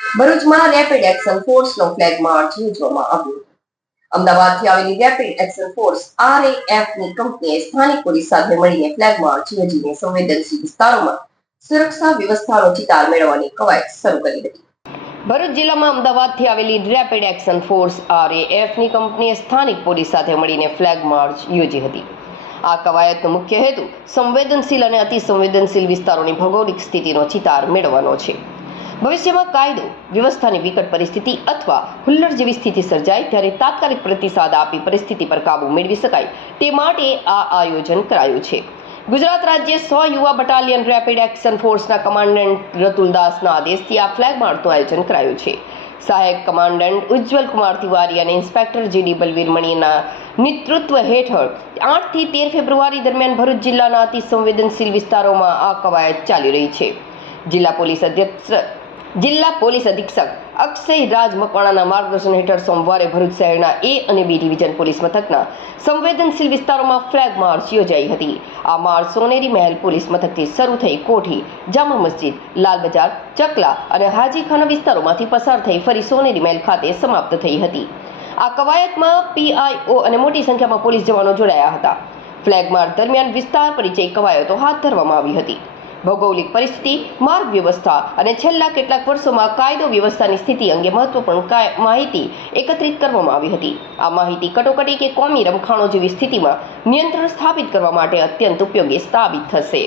ભરૂચમાં rapid action ફોર્સનો flag March યોજવામાં આવ્યો. અમદાવાદથી આવેલી રેપિડ એક્શન ફોર્સ RAFની કંપનીએ સ્થાનિક પોલીસ સાથે મળીને ફ્લેગ માર્ચ યોજીને સંવેદનશીલ વિસ્તારોમાં સુરક્ષા વ્યવસ્થાનો ચિતાર મેળવવાની કવાયત શરૂ કરી હતી. ભરૂચ જિલ્લામાં અમદાવાદથી આવેલી રેપિડ એક્શન ફોર્સ RAFની કંપનીએ સ્થાનિક પોલીસ સાથે મળીને ફ્લેગ માર્ચ યોજી હતી. આ કવાયતનો મુખ્ય હેતુ સંવેદનશીલ અને અતિ સંવેદનશીલ વિસ્તારોની ભૌગોલિક સ્થિતિનો ચિતાર મેળવવાનો છે. ભવિષ્યમાં કાયદો વ્યવસ્થાની વિકટ પરિસ્થિતિ અથવા હુલ્લડ જેવી સ્થિતિ સર્જાય ત્યારે તાત્કાલિક પ્રતિસાદ આપી પરિસ્થિતિ પર કાબૂ મેળવી શકાય તે માટે આ આયોજન કરાયું છે. ગુજરાત રાજ્ય 100 યુવા બટાલિયન રેપિડ એક્શન ફોર્સના કમાન્ડન્ટ રતુલદાસના આદેશથી આ ફ્લેગ માર્ચનું આયોજન કરાયું છે. સહાયક કમાન્ડન્ટ ઉજ્જવલ કુમાર તિવારી અને ઇન્સ્પેક્ટર GD બલવીર મણીના નેતૃત્વ હેઠળ 8 થી 13 ફેબ્રુઆરી દરમિયાન ભરૂચ જિલ્લાના અતિ સંવેદનશીલ વિસ્તારોમાં આ કવાયત ચાલી રહી છે. જિલ્લા પોલીસ અધિક્ષક અક્ષય રાજ મકવાણાના માર્ગદર્શન હેઠળ સોમવારે ભરૂચ શહેરના A અને B ડિવિઝન પોલીસ મથકના સંવેદનશીલ વિસ્તારોમાં ફ્લેગ માર્ચ યોજાઈ હતી. આ માર્ચ સોનેરી મહેલ પોલીસ મથકથી શરૂ થઈ કોઠી, જામા મસ્જિદ, લાલ બજાર, ચકલા અને હાજીખાના વિસ્તારોમાંથી પસાર થઈ ફરી સોનેરી મહેલ ખાતે સમાપ્ત થઈ હતી. આ કવાયતમાં PIO અને મોટી સંખ્યામાં પોલીસ જવાનો જોડાયા હતા. ફ્લેગ માર્ચ દરમિયાન વિસ્તાર પરિચય કવાયતો હાથ ધરવામાં આવી હતી. ભૌગોલિક પરિસ્થિતિ, માર્ગ વ્યવસ્થા અને છેલ્લા કેટલાક વર્ષોમાં કાયદો વ્યવસ્થાની સ્થિતિ અંગે મહત્વપૂર્ણ માહિતી એકત્રિત કરવામાં આવી હતી. આ માહિતી કટોકટી કે કોમી રમખાણો જેવી સ્થિતિમાં નિયંત્રણ સ્થાપિત કરવા માટે અત્યંત ઉપયોગી સાબિત થશે.